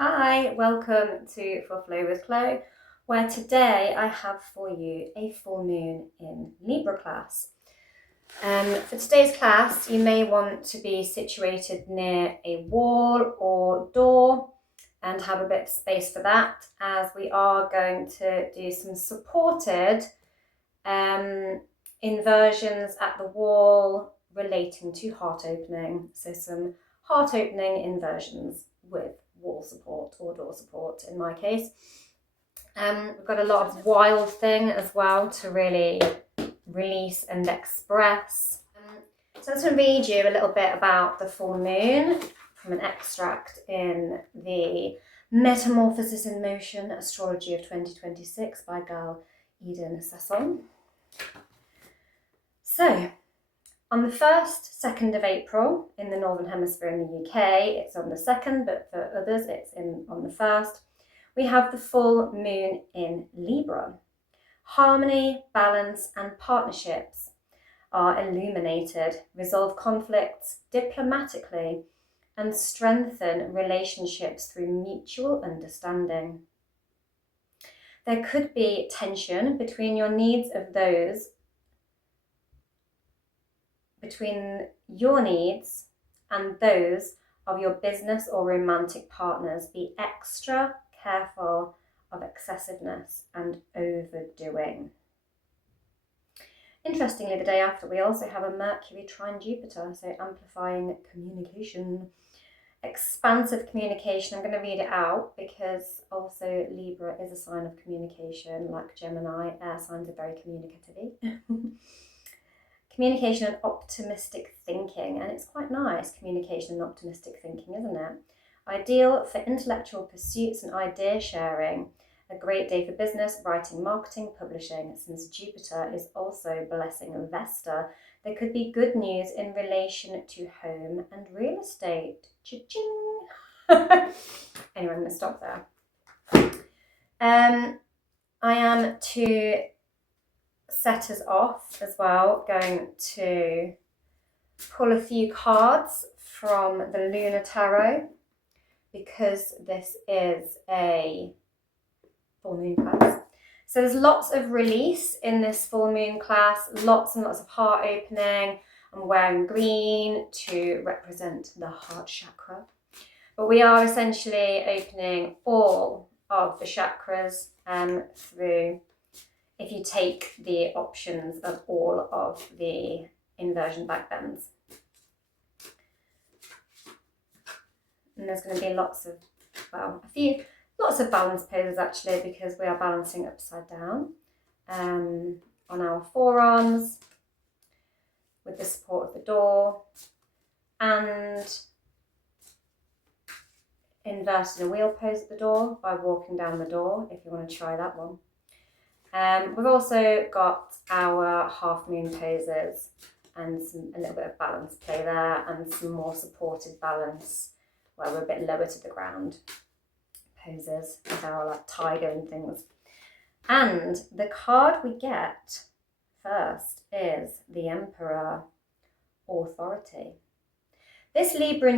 Hi, welcome to For Flow with Chloe, where today I have for you a full moon in Libra class. For today's class, you may want to be situated near a wall or door and have a bit of space for that, as we are going to do some supported inversions at the wall relating to heart opening. So some heart opening inversions with wall support or door support in my case. We've got a lot of wild thing as well to really release and express. So I'm going to read you a little bit about the full moon from an extract in the Metamorphosis in Motion Astrology of 2026 by Gal Eden Sasson. So, on the 1st, 2nd of April in the Northern Hemisphere in the UK, it's on the 2nd, but for others it's on the 1st, we have the full moon in Libra. Harmony, balance and partnerships are illuminated, resolve conflicts diplomatically, and strengthen relationships through mutual understanding. There could be tension between your needs and those of your business or romantic partners. Be extra careful of excessiveness and overdoing. Interestingly, the day after we also have a Mercury trine Jupiter, so amplifying communication, expansive communication. I'm going to read it out because also Libra is a sign of communication, like Gemini. Air signs are very communicative. Communication and optimistic thinking, and it's quite nice, communication and optimistic thinking, isn't it? Ideal for intellectual pursuits and idea sharing. A great day for business, writing, marketing, publishing. Since Jupiter is also blessing Vesta, there could be good news in relation to home and real estate. Cha-ching! Anyway, I'm going to stop there. I am to set us off as well, going to pull a few cards from the Lunar Tarot, because this is a full moon class. So there's lots of release in this full moon class, lots and lots of heart opening. I'm wearing green to represent the heart chakra. But we are essentially opening all of the chakras through, if you take the options of all of the inversion backbends. And there's going to be lots of balance poses actually, because we are balancing upside down on our forearms with the support of the door, and inverting a wheel pose at the door by walking down the door if you want to try that one. We've also got our half moon poses and a little bit of balance play there, and some more supported balance where we're a bit lower to the ground poses with our like tiger and things. And the card we get first is the Emperor, Authority. This Libra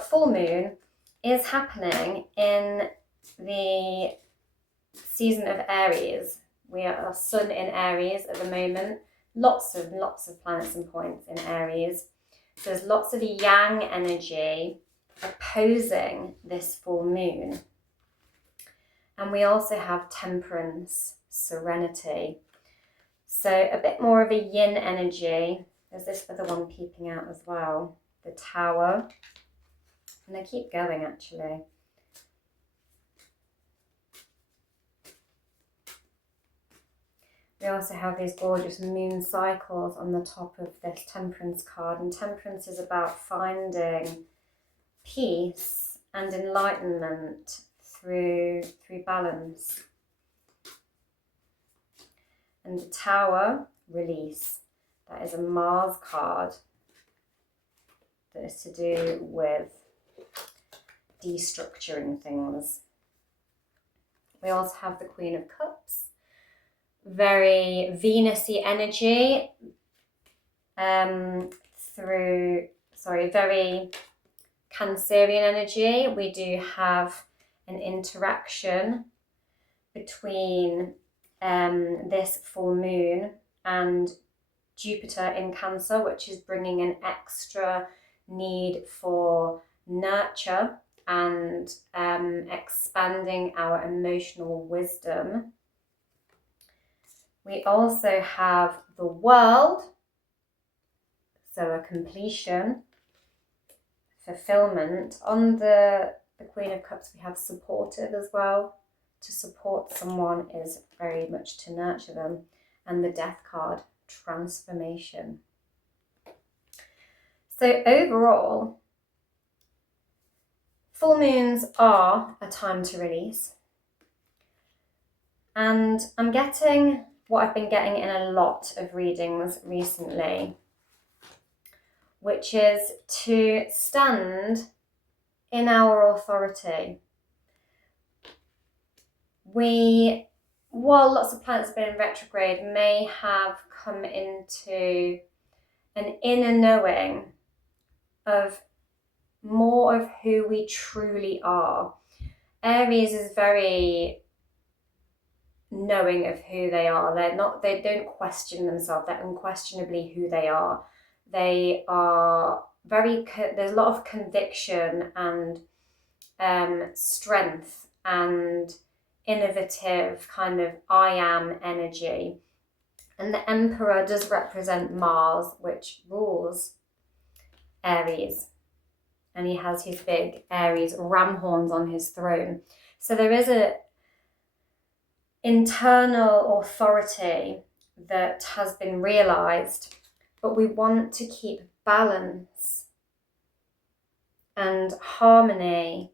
full moon is happening in the season of Aries. We are Sun in Aries at the moment. Lots of planets and points in Aries. So there's lots of yang energy opposing this full moon. And we also have temperance, serenity. So a bit more of a yin energy. There's this other one peeping out as well, the Tower. And they keep going actually. We also have these gorgeous moon cycles on the top of this temperance card. And temperance is about finding peace and enlightenment through balance. And the Tower, release. That is a Mars card that is to do with destructuring things. We also have the Queen of Cups. Very Venus-y energy, very Cancerian energy, we do have an interaction between this full moon and Jupiter in Cancer, which is bringing an extra need for nurture and expanding our emotional wisdom. We also have the World, so a completion, fulfillment. On the Queen of Cups, we have supportive as well. To support someone is very much to nurture them. And the Death card, transformation. So overall, full moons are a time to release. And I'm getting what I've been getting in a lot of readings recently, which is to stand in our authority. While lots of planets have been in retrograde, may have come into an inner knowing of more of who we truly are. Aries is very knowing of who they are. They don't question themselves. They're unquestionably who they are. They are there's a lot of conviction and strength and innovative kind of I am energy. And the Emperor does represent Mars, which rules Aries. And he has his big Aries ram horns on his throne. So there is an internal authority that has been realized, but we want to keep balance and harmony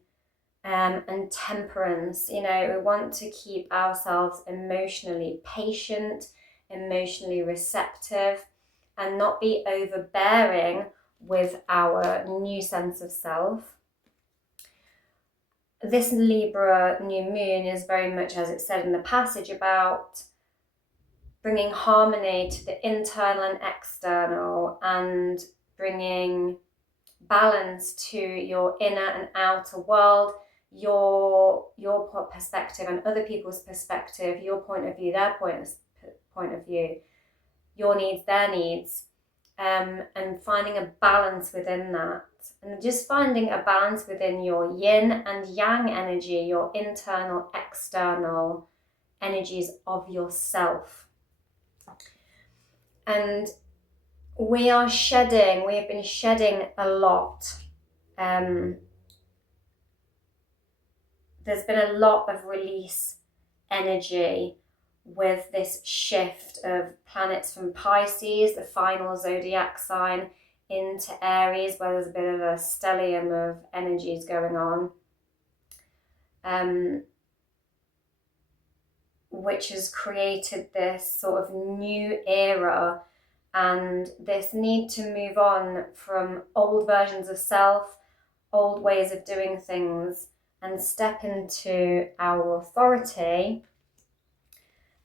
and temperance. We want to keep ourselves emotionally patient, emotionally receptive, and not be overbearing with our new sense of self. This Libra new moon is very much, as it said in the passage, about bringing harmony to the internal and external, and bringing balance to your inner and outer world, your perspective and other people's perspective, your point of view, their point of view, your needs, their needs, and finding a balance within that. And just finding a balance within your yin and yang energy, your internal, external energies of yourself. And we have been shedding a lot. There's been a lot of release energy with this shift of planets from Pisces, the final zodiac sign, into Aries, where there's a bit of a stellium of energies going on, which has created this sort of new era and this need to move on from old versions of self, old ways of doing things, and step into our authority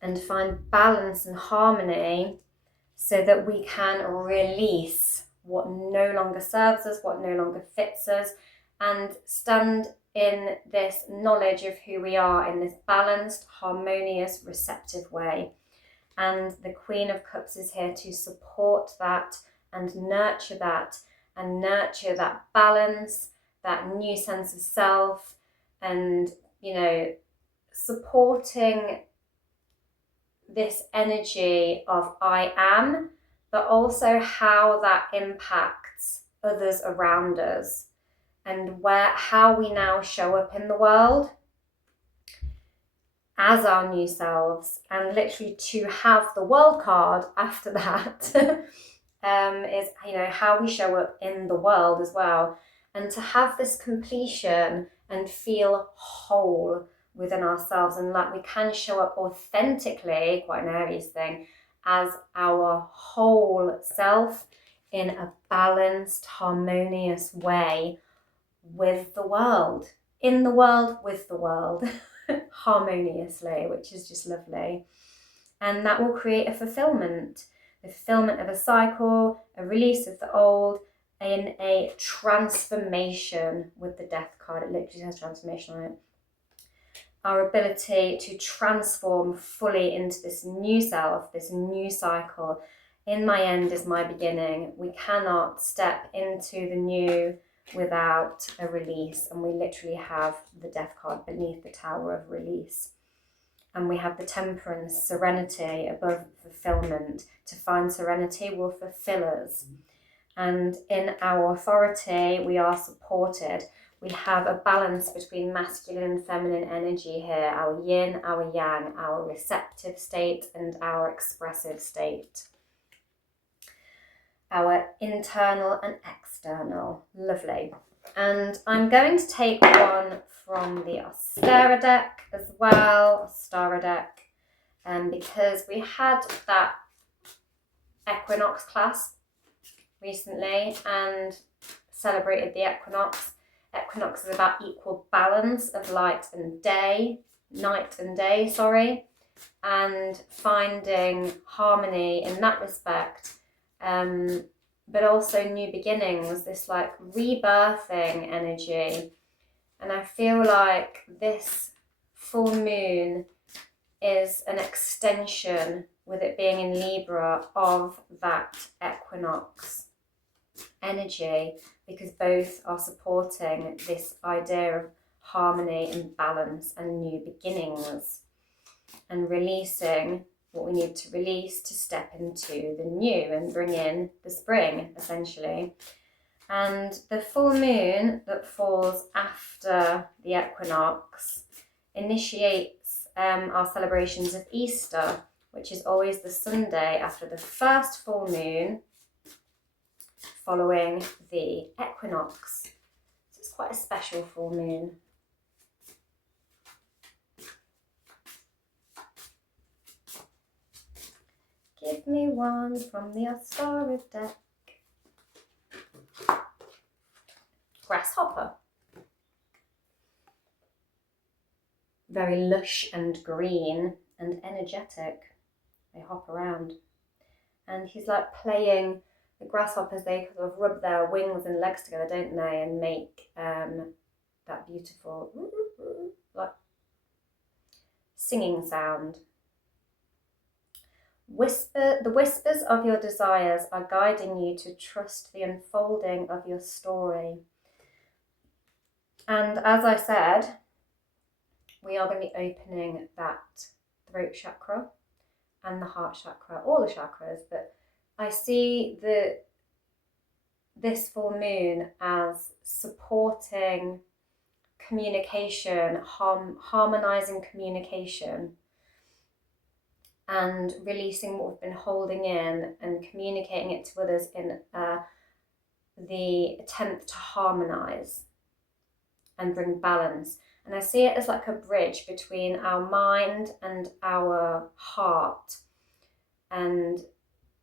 and find balance and harmony so that we can release what no longer serves us, what no longer fits us, and stand in this knowledge of who we are in this balanced, harmonious, receptive way. And the Queen of Cups is here to support that and nurture that balance, that new sense of self, and, supporting this energy of I am, but also how that impacts others around us, and how we now show up in the world as our new selves. And literally to have the World card after that is how we show up in the world as well, and to have this completion and feel whole within ourselves, and like we can show up authentically, quite an Aries thing, as our whole self in a balanced, harmonious way with the world, in the world, with the world, harmoniously, which is just lovely. And that will create a fulfillment of a cycle, a release of the old, in a transformation with the Death card. It literally says transformation on it. Our ability to transform fully into this new self, this new cycle. In my end is my beginning. We cannot step into the new without a release. And we literally have the Death card beneath the Tower of Release. And we have the Temperance, serenity above fulfillment. To find serenity will fulfill us. And in our authority, we are supported. We have a balance between masculine and feminine energy here, our yin, our yang, our receptive state and our expressive state. Our internal and external. Lovely. And I'm going to take one from the Ostara deck as well, Ostara deck, because we had that equinox class recently and celebrated the equinox. Equinox is about equal balance of night and day, and finding harmony in that respect, but also new beginnings, this like rebirthing energy. And I feel like this full moon is an extension, with it being in Libra, of that equinox energy, because both are supporting this idea of harmony and balance and new beginnings and releasing what we need to release to step into the new and bring in the spring, essentially. And the full moon that falls after the equinox initiates our celebrations of Easter, which is always the Sunday after the first full moon following the equinox. So it's quite a special full moon. Give me one from the Ostara deck. Grasshopper. Very lush and green and energetic. They hop around. And he's like playing, the grasshoppers, they sort of rub their wings and legs together, don't they, and make that beautiful like singing sound. The whispers of your desires are guiding you to trust the unfolding of your story. And as I said, we are going to be opening that throat chakra and the heart chakra, all the chakras, but I see this full moon as supporting communication, harmonizing communication, and releasing what we've been holding in and communicating it to others in the attempt to harmonize and bring balance. And I see it as like a bridge between our mind and our heart, and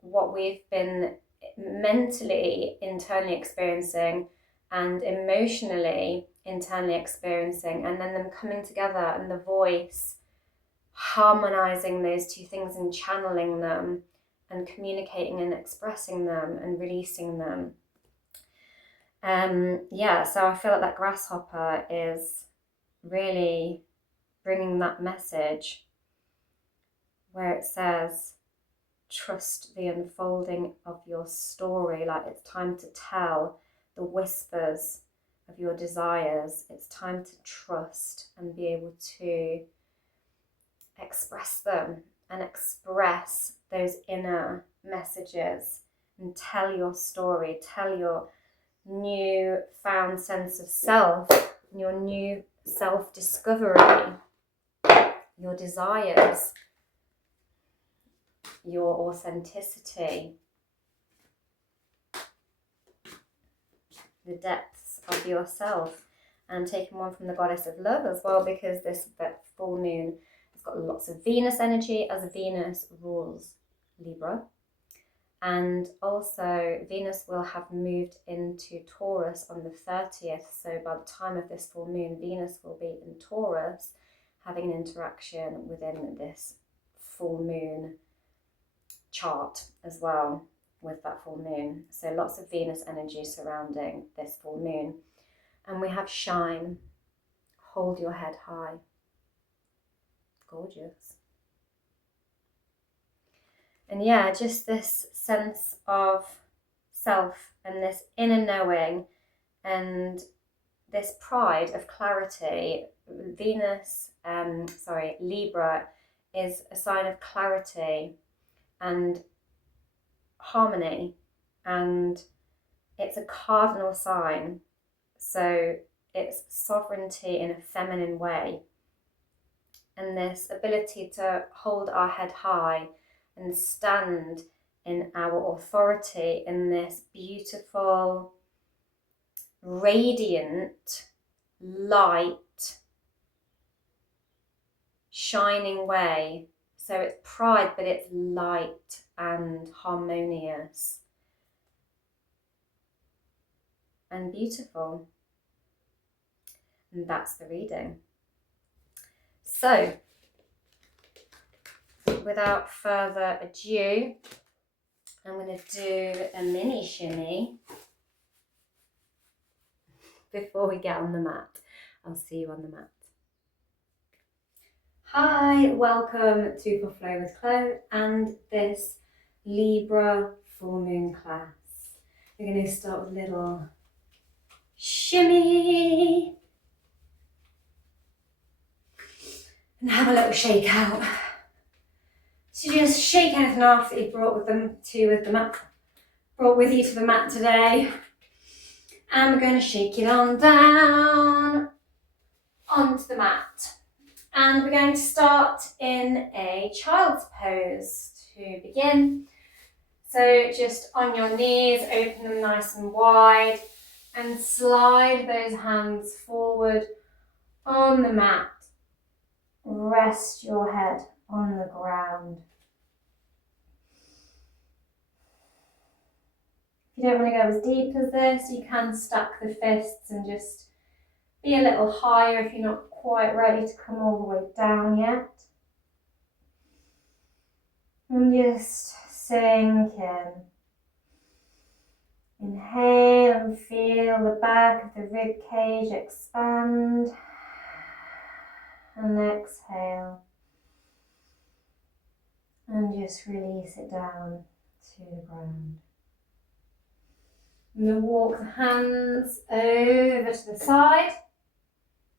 what we've been mentally internally experiencing and emotionally internally experiencing, and then them coming together and the voice harmonizing those two things and channeling them and communicating and expressing them and releasing them. So I feel like that grasshopper is really bringing that message where it says, trust the unfolding of your story. Like, it's time to tell the whispers of your desires. It's time to trust and be able to express them and express those inner messages and tell your story, tell your new found sense of self, your new self-discovery, your desires, your authenticity, the depths of yourself. And I'm taking one from the Goddess of Love as well, because this full moon has got lots of Venus energy, as Venus rules Libra. And also Venus will have moved into Taurus on the 30th. So by the time of this full moon, Venus will be in Taurus, having an interaction within this full moon chart as well. with that full moon. So lots of Venus energy surrounding this full moon. And we have shine. Hold your head high. Gorgeous. And yeah, just this sense of self and this inner knowing and this pride of clarity. Libra is a sign of clarity and harmony, and it's a cardinal sign, so it's sovereignty in a feminine way, and this ability to hold our head high and stand in our authority in this beautiful, radiant, light, shining way. So it's pride, but it's light and harmonious and beautiful. And that's the reading. So, without further ado, I'm going to do a mini shimmy before we get on the mat. I'll see you on the mat. Hi, welcome to For Flow with Chloe and this Libra Full Moon class. We're going to start with a little shimmy and have a little shake out. So just shake anything off that you brought with you to the mat today. And we're going to shake it on down onto the mat. And we're going to start in a child's pose to begin. So just on your knees, open them nice and wide and slide those hands forward on the mat. Rest your head on the ground. If you don't want to go as deep as this, you can stack the fists and just be a little higher if you're not quite ready to come all the way down yet. And just sink in. Inhale and feel the back of the rib cage expand. And exhale. And just release it down to the ground. And then walk the hands over to the side.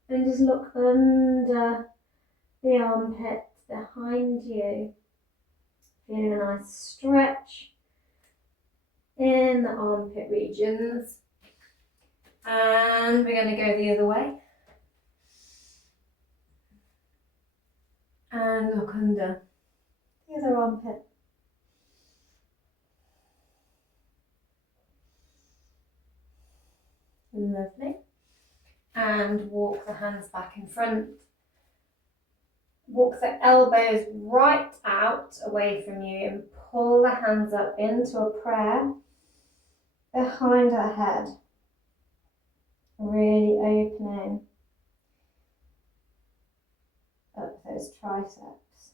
And just look under the armpit behind you. Feeling a nice stretch in the armpit regions. And we're going to go the other way. And look under the other armpit. Lovely. And walk the hands back in front. Walk the elbows right out away from you and pull the hands up into a prayer behind our head. Really opening up those triceps.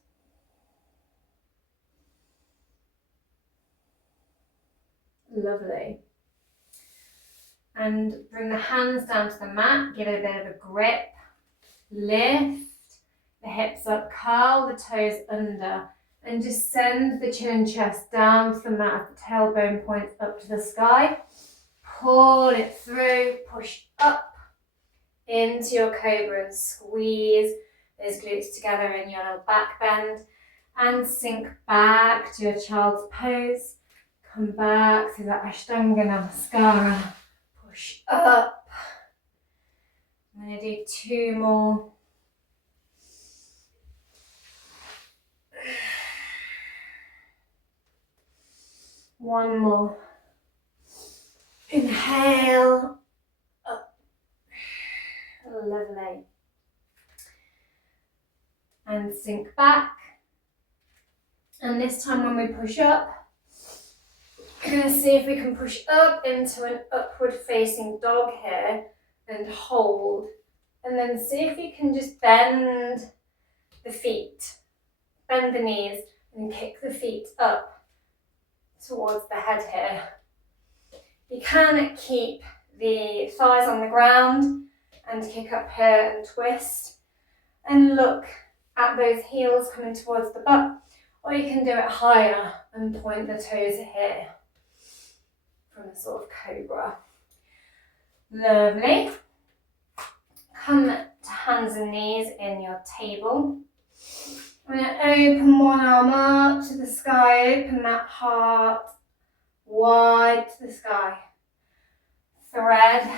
Lovely. And bring the hands down to the mat, give it a bit of a grip, lift the hips up, curl the toes under, and just send the chin and chest down to the mat, the tailbone points up to the sky. Pull it through, push up into your cobra and squeeze those glutes together in your little back bend, and sink back to your child's pose. Come back through that Ashtanga Namaskara. Push up. I'm going to do 2 more. One more. Inhale. Up. Lovely. And sink back. And this time when we push up, we're going to see if we can push up into an upward facing dog here and hold. And then see if you can just bend the feet, bend the knees and kick the feet up towards the head here. You can keep the thighs on the ground and kick up here and twist and look at those heels coming towards the butt, or you can do it higher and point the toes here from a sort of cobra. Lovely. Come to hands and knees in your table. I'm going to open one arm up to the sky, open that heart wide to the sky. Thread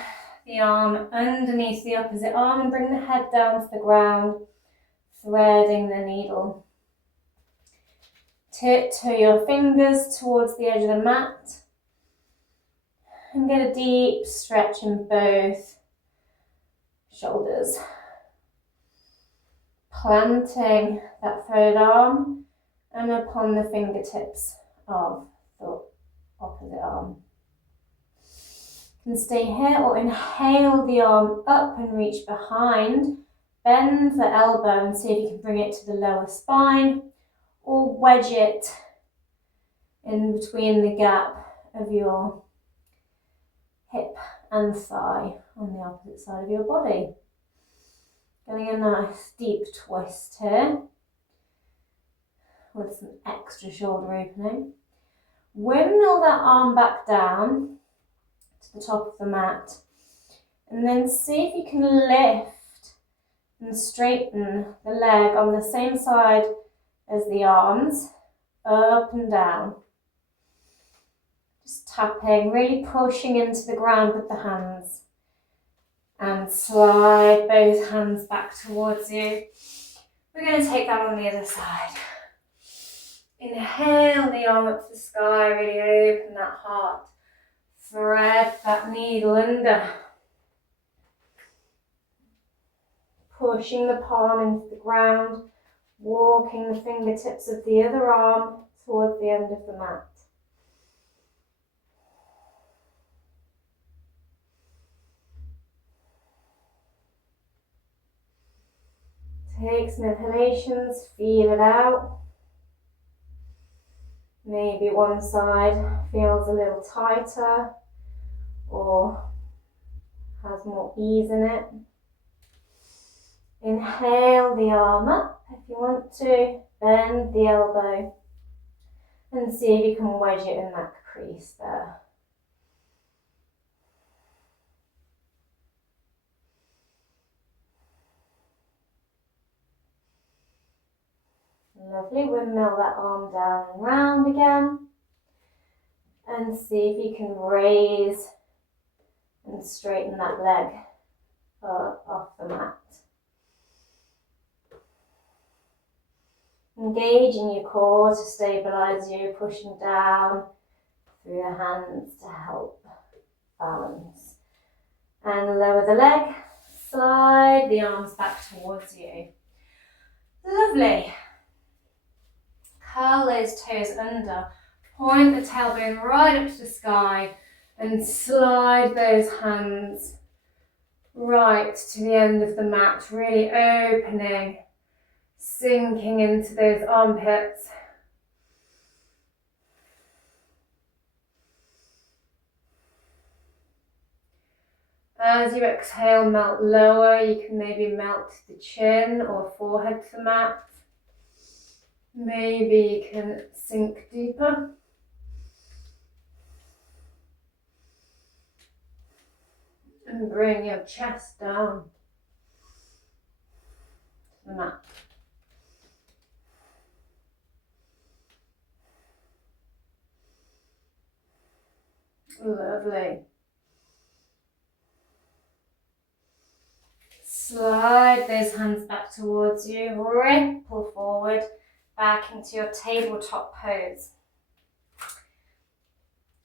the arm underneath the opposite arm and bring the head down to the ground, threading the needle. Tiptoe your fingers towards the edge of the mat and get a deep stretch in both shoulders. Planting that threaded arm and upon the fingertips of the opposite arm. You can stay here or inhale the arm up and reach behind. Bend the elbow and see if you can bring it to the lower spine, or wedge it in between the gap of your hip and thigh on the opposite side of your body. Getting a nice deep twist here with some extra shoulder opening. Windmill that arm back down to the top of the mat, and then see if you can lift and straighten the leg on the same side as the arms, up and down. Just tapping, really pushing into the ground with the hands. And slide both hands back towards you. We're going to take that on the other side. Inhale the arm up to the sky, really open that heart. Thread that needle under. Pushing the palm into the ground, walking the fingertips of the other arm towards the end of the mat. Take some inhalations, feel it out. Maybe one side feels a little tighter or has more ease in it. Inhale the arm up if you want to, bend the elbow and see if you can wedge it in that crease there. Lovely, windmill that arm down and round again and see if you can raise and straighten that leg up off the mat. Engage in your core to stabilize you, pushing down through your hands to help balance. And lower the leg, slide the arms back towards you. Lovely. Curl those toes under, point the tailbone right up to the sky and slide those hands right to the end of the mat, really opening, sinking into those armpits. As you exhale, melt lower. You can maybe melt the chin or forehead to the mat. Maybe you can sink deeper. And bring your chest down to the mat. Lovely. Slide those hands back towards you, ripple forward, back into your tabletop pose.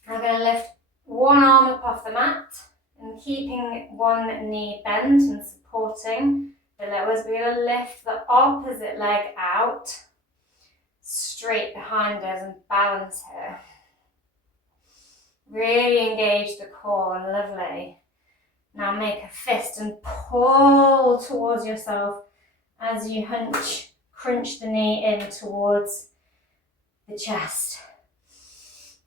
I'm going to lift one arm up off the mat and keeping one knee bent and supporting the lowers, we're going to lift the opposite leg out, straight behind us and balance here. Really engage the core, lovely. Now make a fist and pull towards yourself as you crunch the knee in towards the chest.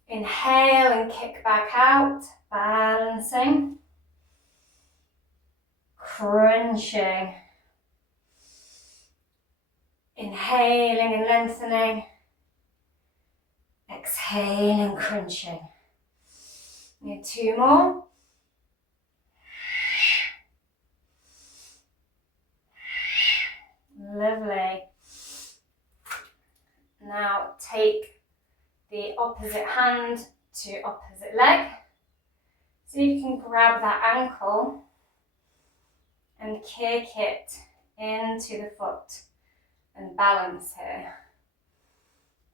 Inhale and kick back out, balancing, crunching. Inhaling and lengthening, exhaling, crunching. Need 2 more. Lovely. Now take the opposite hand to opposite leg. So you can grab that ankle and kick it into the foot and balance here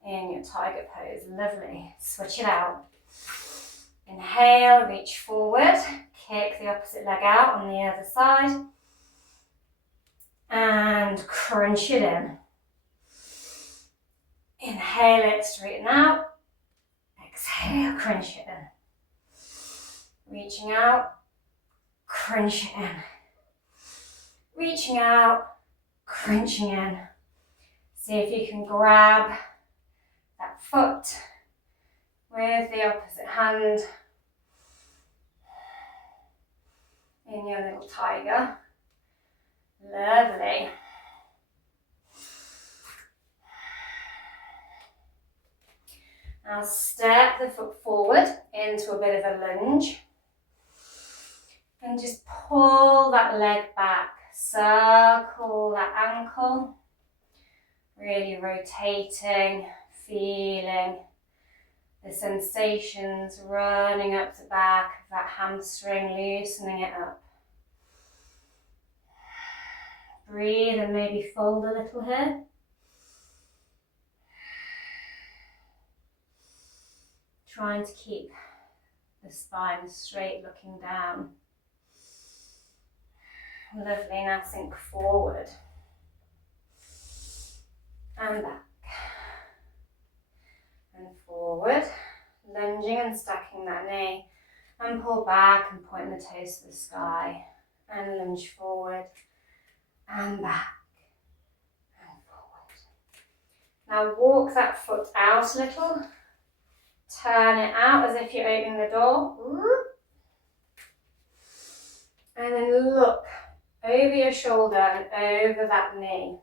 in your tiger pose. Lovely. Switch it out. Inhale, reach forward, kick the opposite leg out on the other side, and crunch it in. Inhale it, straighten out. Exhale, crunch it in. Reaching out, crunch it in. Reaching out, crunching in. See if you can grab that foot with the opposite hand in your little tiger. Lovely. Now step the foot forward into a bit of a lunge and just pull that leg back, circle that ankle, really rotating, feeling the sensations running up the back of that hamstring, loosening it up. Breathe and maybe fold a little here. Trying to keep the spine straight, looking down. Lovely, now sink forward and back and forward, lunging and stacking that knee, and pull back and point the toes to the sky, and lunge forward and back and forward. Now walk that foot out a little. Turn it out as if you're opening the door. And then look over your shoulder and over that knee.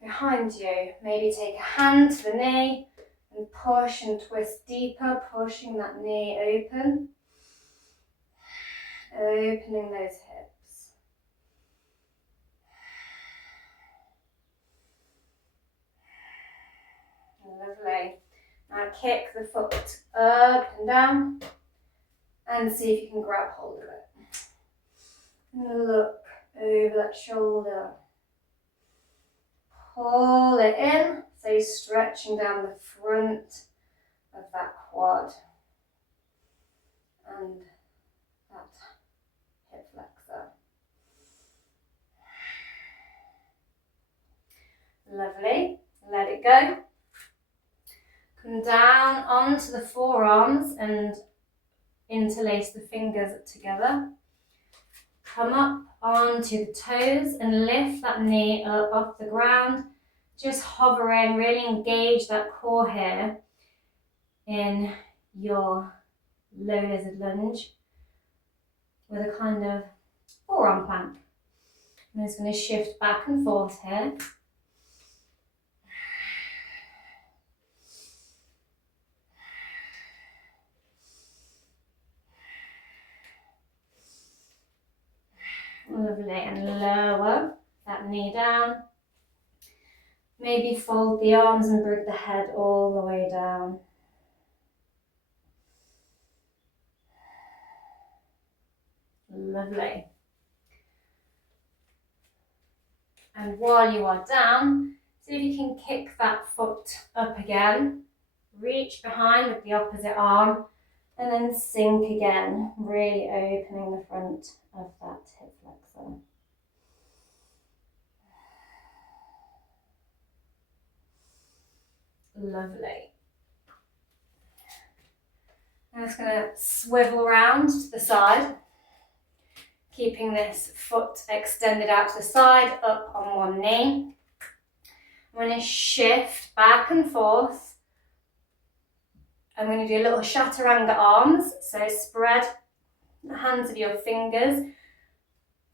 Behind you, maybe take a hand to the knee and push and twist deeper, pushing that knee open. Opening those hips. Lovely. Now kick the foot up and down and see if you can grab hold of it. And look over that shoulder. Pull it in, so you're stretching down the front of that quad and that hip flexor. Lovely. Let it go. Come down onto the forearms and interlace the fingers together. Come up onto the toes and lift that knee up off the ground. Just hovering, really engage that core here in your low lizard lunge with a kind of forearm plank. I'm just going to shift back and forth here. Lovely, and lower that knee down. Maybe fold the arms and bring the head all the way down. Lovely. And while you are down, see if you can kick that foot up again. Reach behind with the opposite arm and then sink again, really opening the front of that hip flexor. Lovely. I'm just going to swivel around to the side, keeping this foot extended out to the side, up on one knee. I'm going to shift back and forth I'm going to do a little chaturanga arms. So spread the hands of your fingers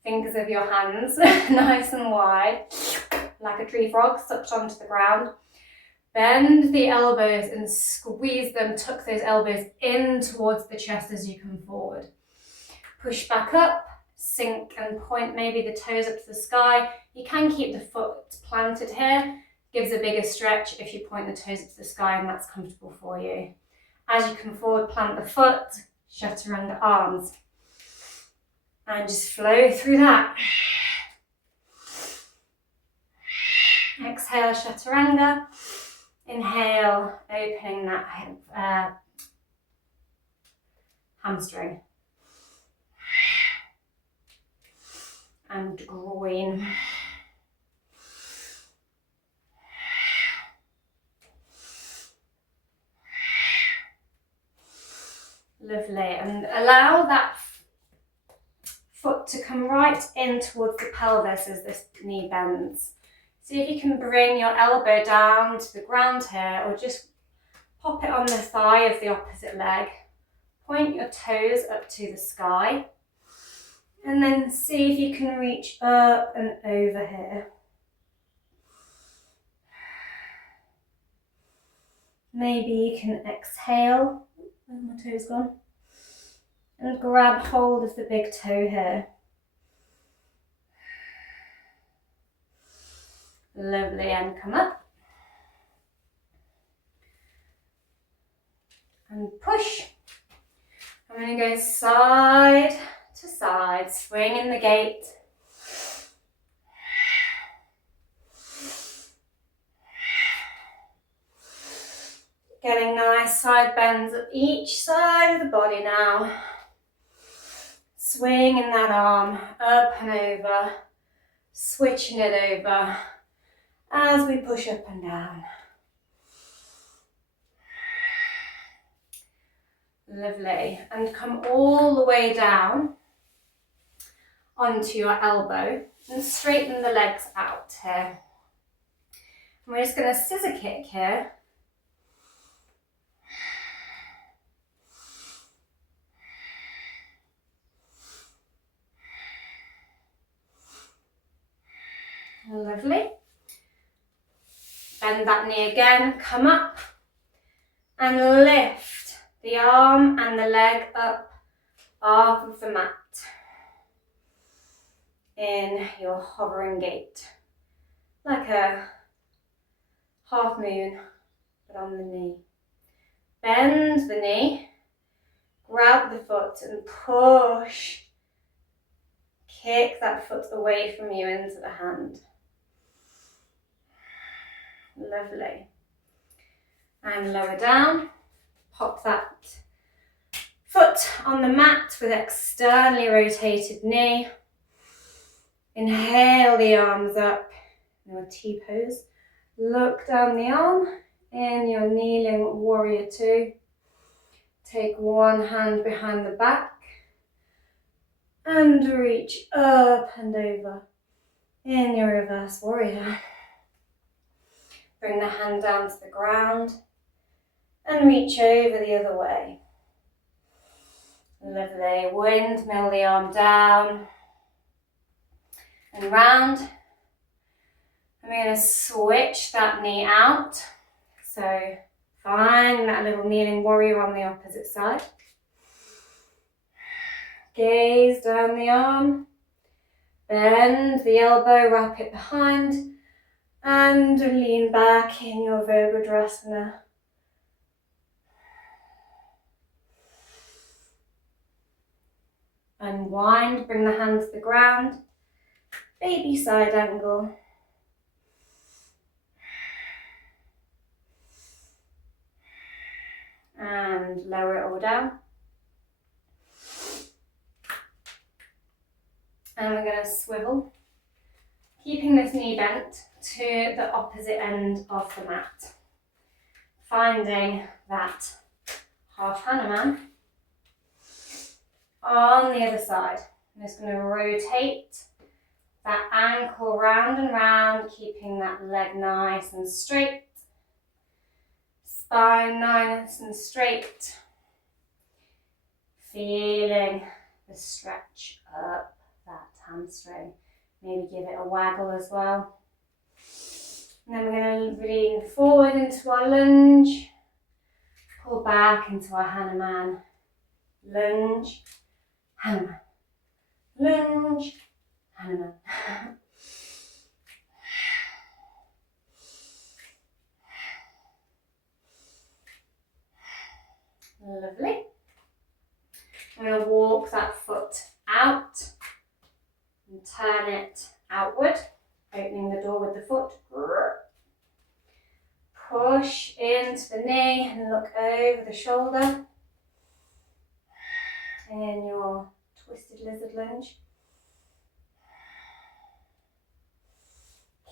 of your hands, nice and wide, like a tree frog, sucked onto the ground. Bend the elbows and squeeze them, tuck those elbows in towards the chest as you come forward. Push back up, sink and point maybe the toes up to the sky. You can keep the foot planted here, gives a bigger stretch if you point the toes up to the sky and that's comfortable for you. As you come forward, plant the foot, chaturanga arms. And just flow through that. Exhale, chaturanga. Inhale, opening that hamstring. And groin. Lovely. And allow that foot to come right in towards the pelvis as this knee bends. See if you can bring your elbow down to the ground here, or just pop it on the thigh of the opposite leg. Point your toes up to the sky. And then see if you can reach up and over here. Maybe you can exhale. Where's my toes gone? And grab hold of the big toe here. Lovely, and come up. And push. I'm going to go side to side, swing in the gate. Getting nice side bends at each side of the body now. Swing in that arm, up and over, switching it over as we push up and down. Lovely. And come all the way down onto your elbow and straighten the legs out here. And we're just going to scissor kick here. Lovely. Bend that knee again, come up and lift the arm and the leg up off of the mat in your hovering gait, like a half moon, but on the knee. Bend the knee, grab the foot and push. Kick that foot away from you into the hand. Lovely. And lower down. Pop that foot on the mat with externally rotated knee. Inhale the arms up in a T-pose. Look down the arm in your kneeling warrior two. Take one hand behind the back and reach up and over in your reverse warrior. Bring the hand down to the ground and reach over the other way. Lovely. Windmill the arm down and round. And we're going to switch that knee out. So find that little kneeling warrior on the opposite side. Gaze down the arm. Bend the elbow, wrap it behind. And lean back in your Virabhadrasana. Unwind, bring the hands to the ground. Baby side angle. And lower it all down. And we're going to swivel, keeping this knee bent to the opposite end of the mat. Finding that half Hanuman on the other side. I'm just going to rotate that ankle round and round, keeping that leg nice and straight. spine nice and straight. Feeling the stretch up that hamstring. Maybe give it a waggle as well. And then we're going to lean forward into our lunge. Pull back into our Hanuman. Lunge, Hanuman. Lunge, Hanuman. Lovely. I'm going to walk that foot out and turn it outward, opening the door with the foot. Push into the knee and look over the shoulder in your twisted lizard lunge.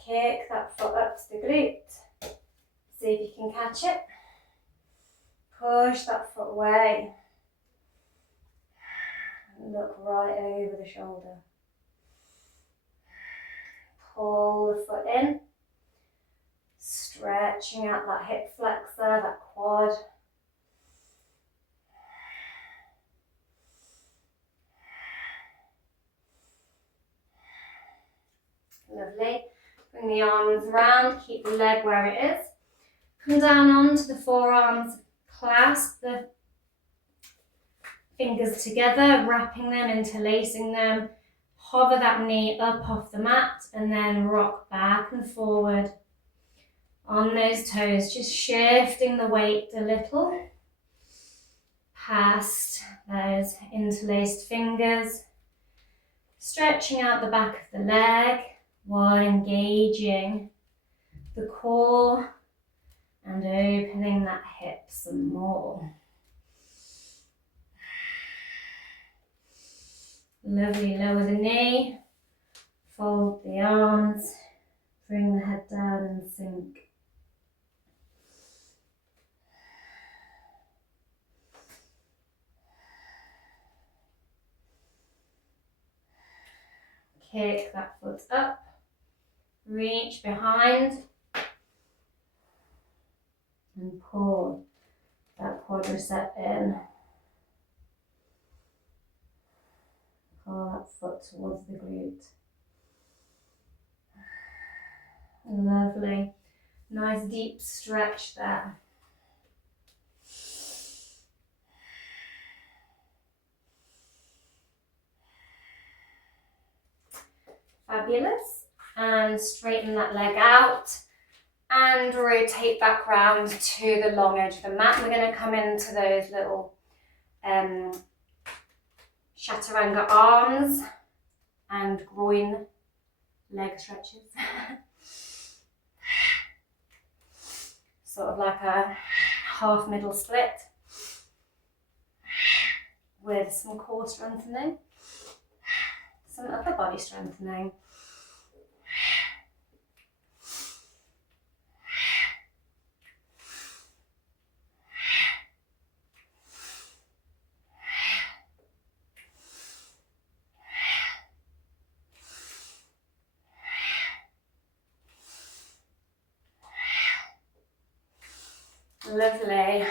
Kick that foot up to the glute. See if you can catch it. Push that foot away. Look right over the shoulder. Pull the foot in. Stretching out that hip flexor, that quad. Lovely. Bring the arms around, keep the leg where it is. Come down onto the forearms, clasp the fingers together, wrapping them, interlacing them. Hover that knee up off the mat and then rock back and forward. On those toes, just shifting the weight a little past those interlaced fingers, stretching out the back of the leg while engaging the core and opening that hip some more. Lovely, lower the knee, fold the arms, bring the head down and sink. Kick that foot up, reach behind and pull that quadricep in. Pull that foot towards the glute. Lovely. Nice deep stretch there. Fabulous. And straighten that leg out and rotate back round to the long edge of the mat. We're going to come into those little chaturanga arms and groin leg stretches. Sort of like a half middle split with some core strengthening, some upper body strengthening. Lovely.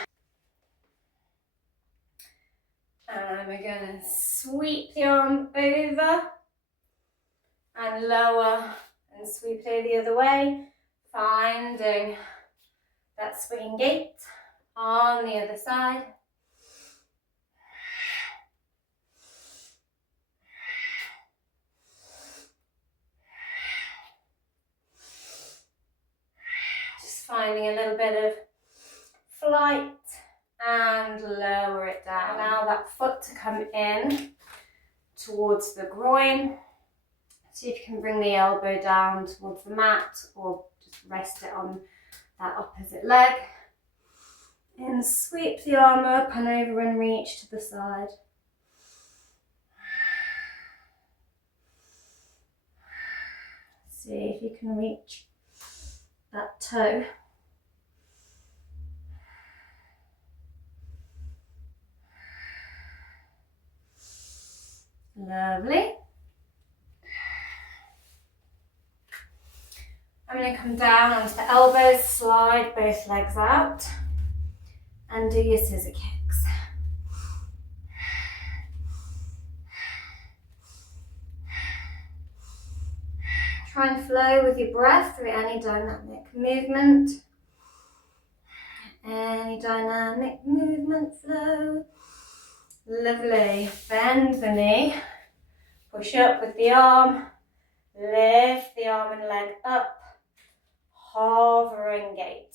And we're going to sweep the arm over and lower and sweep it the other way, finding that swinging gait on the other side. Just finding a little bit of flight and lower it down. Allow that foot to come in towards the groin. See if you can bring the elbow down towards the mat or just rest it on that opposite leg. And sweep the arm up and over and reach to the side. See if you can reach that toe. Lovely. I'm going to come down onto the elbows, slide both legs out. and do your scissor kicks. Try and flow with your breath through any dynamic movement. Any dynamic movement flow. Lovely. Bend the knee. Push up with the arm. Lift the arm and leg up. Hovering gait.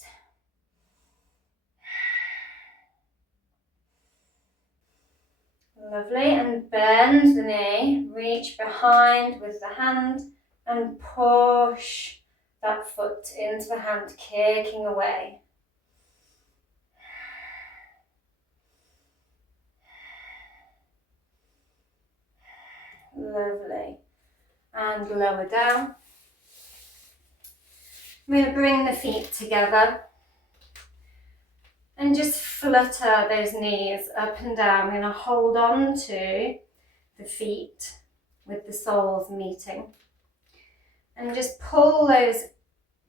Lovely. And bend the knee. Reach behind with the hand and push that foot into the hand, kicking away. Lovely. And lower down. I'm going to bring the feet together and just flutter those knees up and down. I'm going to hold on to the feet with the soles meeting and just pull those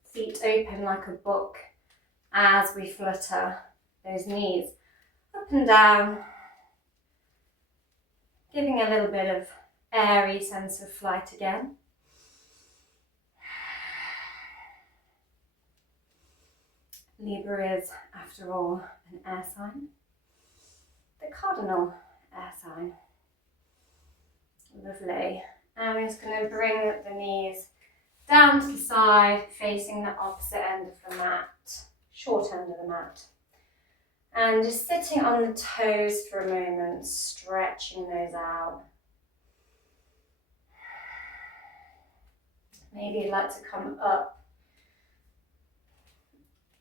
feet open like a book as we flutter those knees up and down, giving a little bit of airy sense of flight again. Libra is, after all, an air sign, the cardinal air sign. Lovely. And we're just going to bring the knees down to the side, facing the opposite end of the mat, short end of the mat. And just sitting on the toes for a moment, stretching those out. Maybe you'd like to come up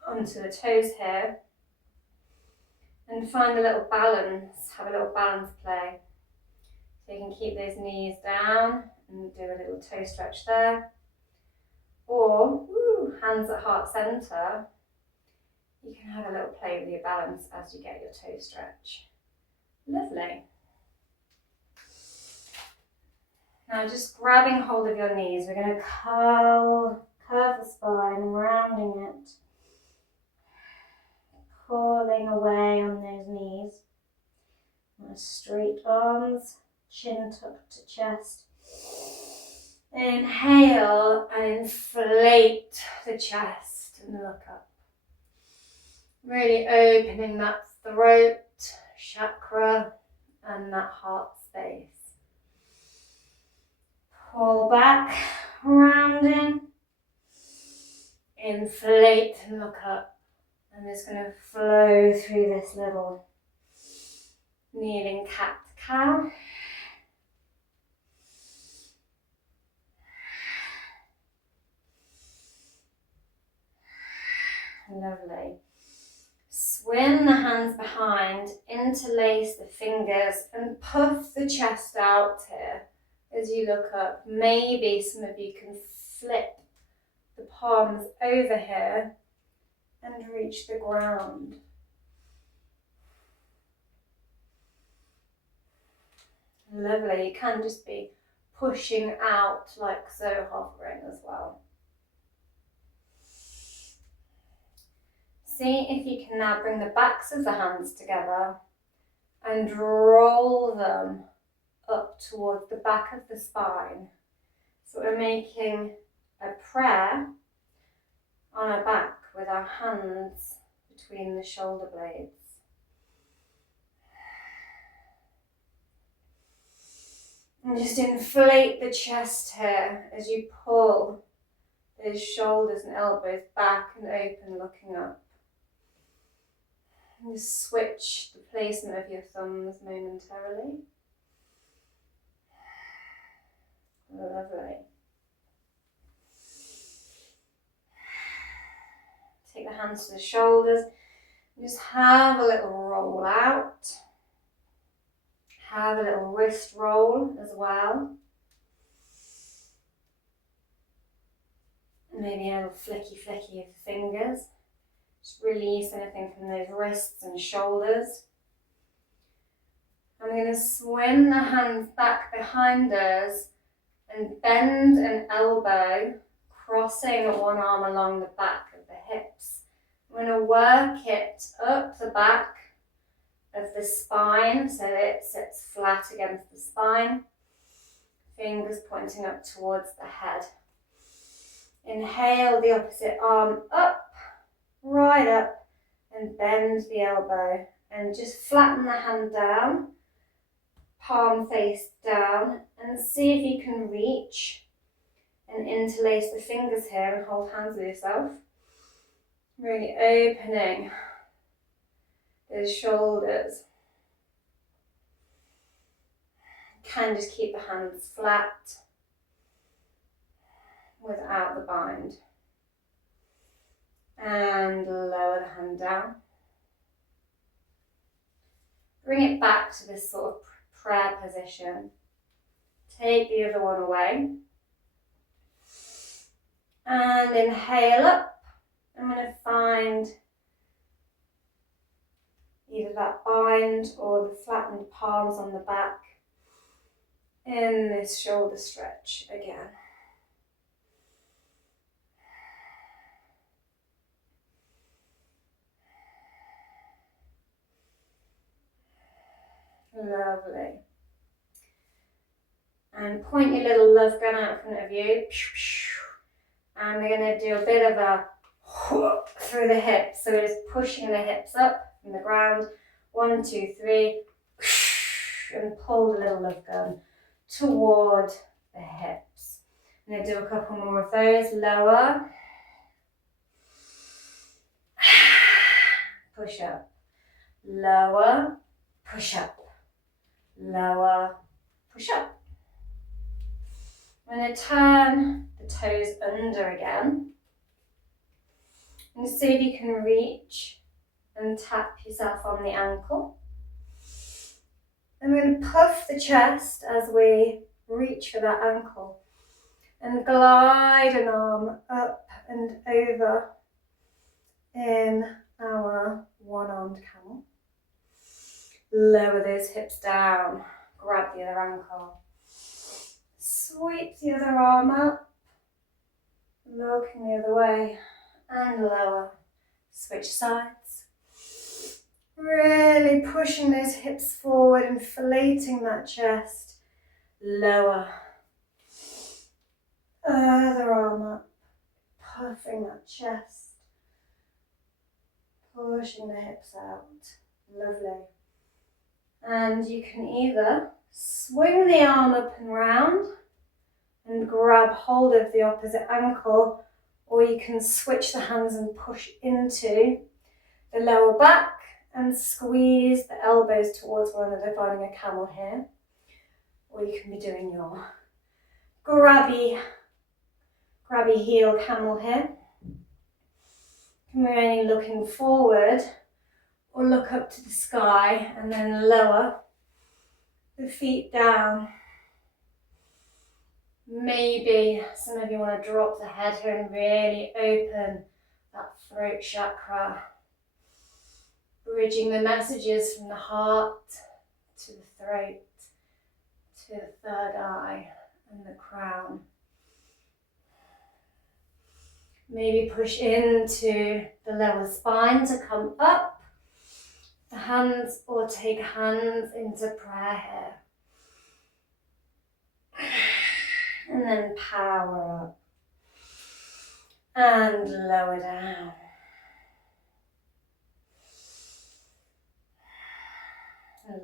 onto the toes here and find a little balance, have a little balance play. So you can keep those knees down and do a little toe stretch there. Or, hands at heart center, you can have a little play with your balance as you get your toe stretch. Lovely. Now just grabbing hold of your knees, we're going to curve the spine, rounding it. Pulling away on those knees. Nice straight arms, chin tucked to chest. Inhale and inflate the chest and look up. Really opening that throat chakra and that heart space. Pull back, rounding. Inflate and look up. I'm just going to flow through this little kneeling cat-cow. Lovely. Swing the hands behind, interlace the fingers and puff the chest out here as you look up. Maybe some of you can flip the palms over here and reach the ground. Lovely. You can just be pushing out like so, hovering as well. See if you can now bring the backs of the hands together and roll them up towards the back of the spine. So we're making a prayer on our back with our hands between the shoulder blades. And just inflate the chest here as you pull those shoulders and elbows back and open, looking up. And just switch the placement of your thumbs momentarily. Lovely. Take the hands to the shoulders and just have a little roll out. Have a little wrist roll as well. Maybe a little flicky of the fingers. Just release anything from those wrists and shoulders. I'm going to swing the hands back behind us and bend an elbow, crossing one arm along the back of the hips. I'm going to work it up the back of the spine so it sits flat against the spine. Fingers pointing up towards the head. Inhale the opposite arm up, right up, and bend the elbow. And just flatten the hand down, palm face down, and see if you can reach and interlace the fingers here and hold hands with yourself. Really opening those shoulders. You can just keep the hands flat without the bind. And lower the hand down. Bring it back to this sort of prayer position. Take the other one away. And inhale up. I'm going to find either that bind or the flattened palms on the back in this shoulder stretch again. Lovely. And point your little love gun out in front of you. And we're going to do a bit of a whoop through the hips. So we're just pushing the hips up from the ground. 1, 2, 3. And pull the little love gun toward the hips. I'm going to do a couple more of those. Lower. Push up. Lower. Push up. Lower. Push up. I'm going to turn the toes under again. And see if you can reach and tap yourself on the ankle. I'm going to puff the chest as we reach for that ankle. And glide an arm up and over in our one-armed camel. Lower those hips down. Grab the other ankle. Sweep the other arm up, looking the other way, and lower. Switch sides. Really pushing those hips forward, inflating that chest. Lower. Other arm up, puffing that chest. Pushing the hips out. Lovely. And you can either swing the arm up and round, and grab hold of the opposite ankle, or you can switch the hands and push into the lower back and squeeze the elbows towards one another, finding a camel here. Or you can be doing your grabby heel camel here. And we're only looking forward or look up to the sky and then lower the feet down. Maybe some of you want to drop the head here and really open that throat chakra, bridging the messages from the heart to the throat, to the third eye and the crown. Maybe push into the lower spine to come up the hands, or take hands into prayer here. And then power up and lower down.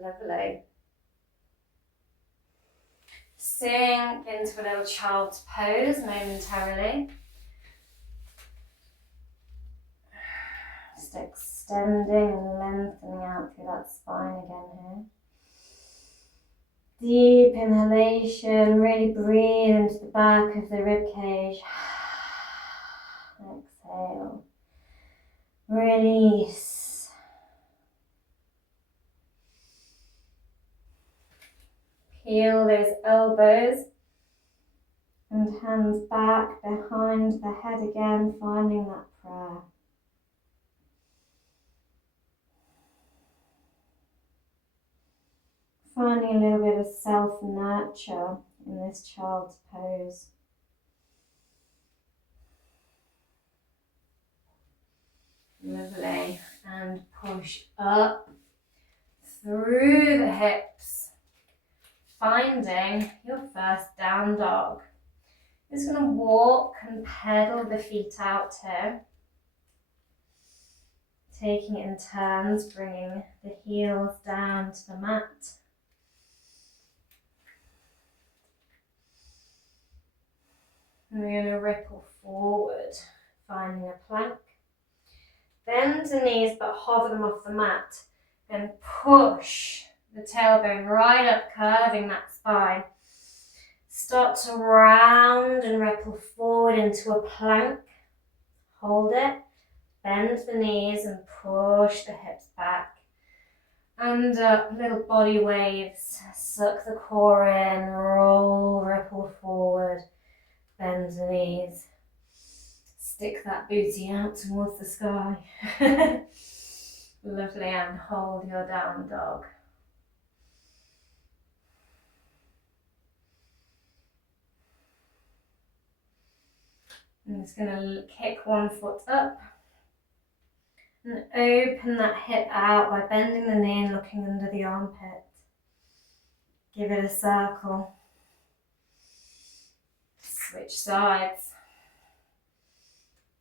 Lovely. Sink into a little child's pose momentarily. Just extending and lengthening out through that spine again here. Deep inhalation, really breathe into the back of the rib cage. Exhale. Release. Peel those elbows and hands back behind the head again, finding that prayer. Finding a little bit of self-nurture in this child's pose. Lovely. And push up through the hips, finding your first down dog. Just going to walk and pedal the feet out here. Taking it in turns, bringing the heels down to the mat. And we're going to ripple forward, finding a plank. Bend the knees but hover them off the mat. Then push the tailbone right up, curving that spine. Start to round and ripple forward into a plank. Hold it. Bend the knees and push the hips back. And up, little body waves. Suck the core in, roll, ripple forward. Bend the knees. Stick that booty out towards the sky. Lovely, and hold your down dog. I'm just going to kick one foot up and open that hip out by bending the knee and looking under the armpit. Give it a circle. Switch sides.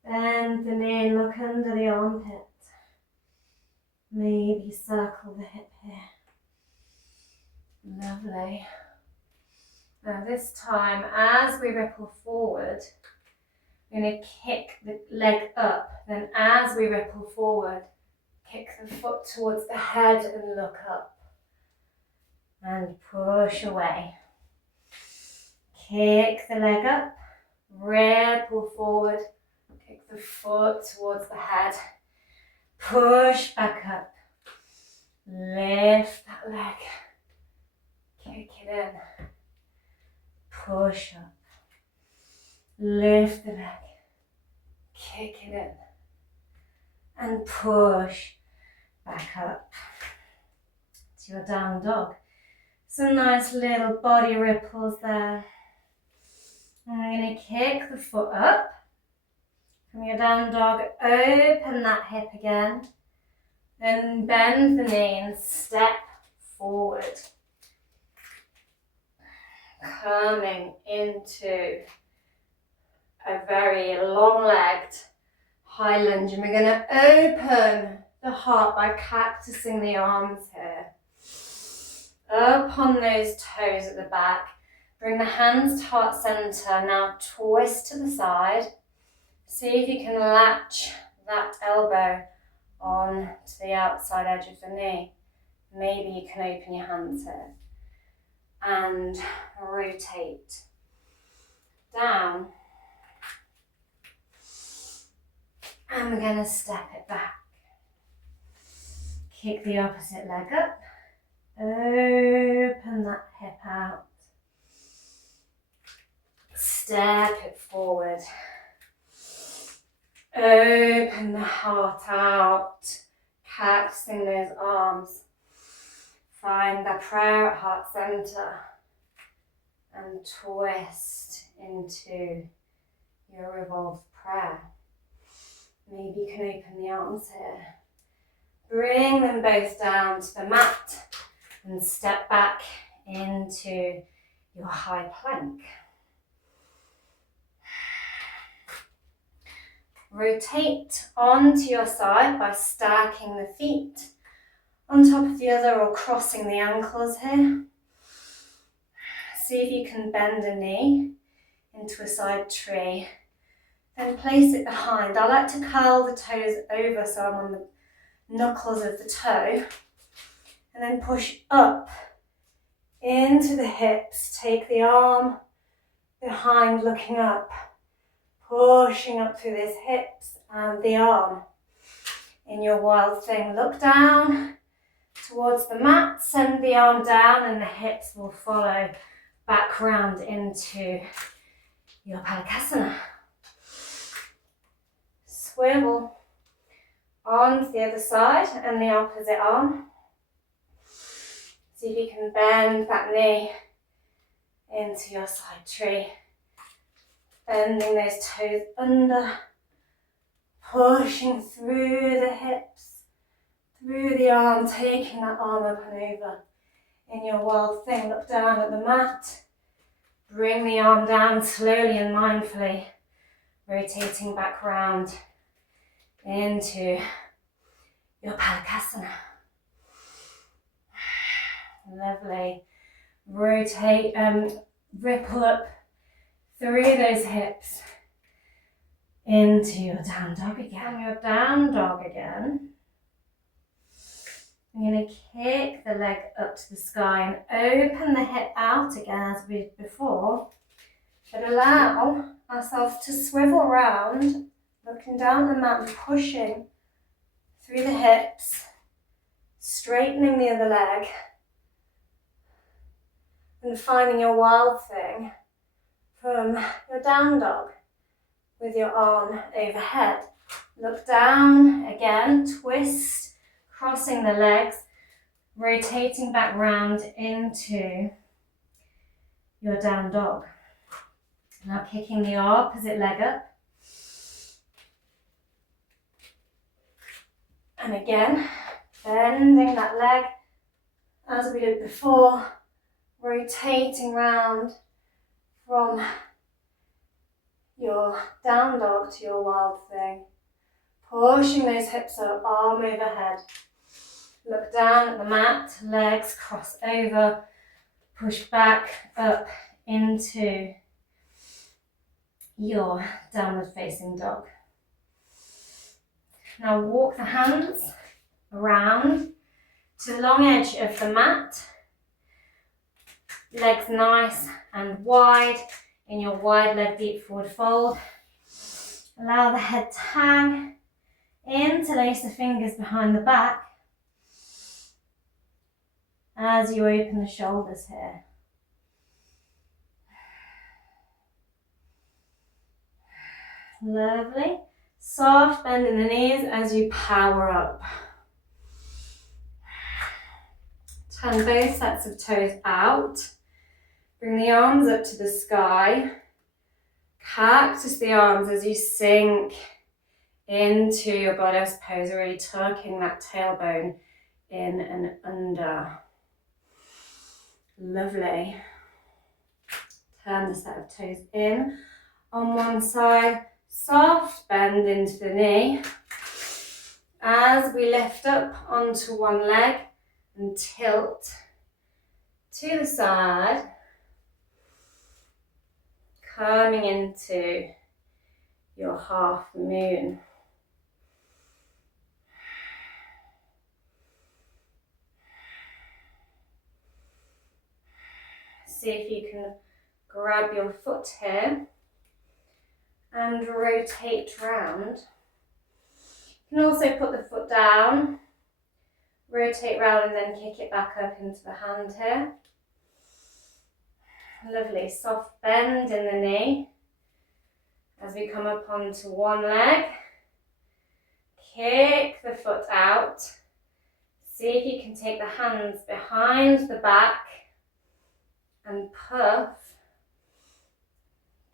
Bend the knee and look under the armpit. Maybe circle the hip here. Lovely. Now this time, as we ripple forward, we're going to kick the leg up. Then as we ripple forward, kick the foot towards the head and look up. And push away. Kick the leg up, ripple forward, kick the foot towards the head, push back up, lift that leg, kick it in, push up, lift the leg, kick it in, and push back up to your down dog. Some nice little body ripples there. And we're going to kick the foot up. From your down dog, open that hip again. Then bend the knee and step forward. Coming into a very long-legged high lunge. And we're going to open the heart by cactusing the arms here. Up on those toes at the back. Bring the hands to heart center. Now twist to the side. See if you can latch that elbow on to the outside edge of the knee. Maybe you can open your hands here. And rotate down. And we're going to step it back. Kick the opposite leg up. Open that hip out. Step it forward. Open the heart out. Cactusing those arms. Find the prayer at heart center. And twist into your revolved prayer. Maybe you can open the arms here. Bring them both down to the mat. And step back into your high plank. Rotate onto your side by stacking the feet on top of the other or crossing the ankles here. See if you can bend a knee into a side tree. Then place it behind. I like to curl the toes over so I'm on the knuckles of the toe. And then push up into the hips. Take the arm behind, looking up. Pushing up through those hips and the arm. In your wild thing, look down towards the mat. Send the arm down and the hips will follow back round into your Palakasana. Swivel on the other side and the opposite arm. See if you can bend that knee into your side tree. Bending those toes under, pushing through the hips, through the arm, taking that arm up and over. In your wild thing, look down at the mat. Bring the arm down slowly and mindfully, rotating back round into your practitioner. Lovely. Rotate, ripple up through those hips into your down dog again. On your down dog again, I'm going to kick the leg up to the sky and open the hip out again as we did before, but allow ourselves to swivel round, looking down the mat and pushing through the hips, straightening the other leg, and finding your wild thing from your down dog with your arm overhead. Look down again, twist, crossing the legs, rotating back round into your down dog. Now kicking the opposite leg up. And again, bending that leg as we did before, rotating round from your down dog to your wild thing. Pushing those hips up, arm overhead. Look down at the mat, legs cross over, push back up into your downward facing dog. Now walk the hands around to the long edge of the mat. Legs nice and wide in your wide leg deep forward fold. Allow the head to hang. Interlace the fingers behind the back as you open the shoulders here. Lovely. Soft bend in the knees as you power up. Turn both sets of toes out. Bring the arms up to the sky. Cactus the arms as you sink into your goddess pose, really tucking that tailbone in and under. Lovely. Turn the set of toes in on one side. Soft bend into the knee as we lift up onto one leg and tilt to the side, coming into your half moon. See if you can grab your foot here and rotate round. You can also put the foot down, rotate round and then kick it back up into the hand here. Lovely, soft bend in the knee as we come up onto one leg. Kick the foot out. See if you can take the hands behind the back and puff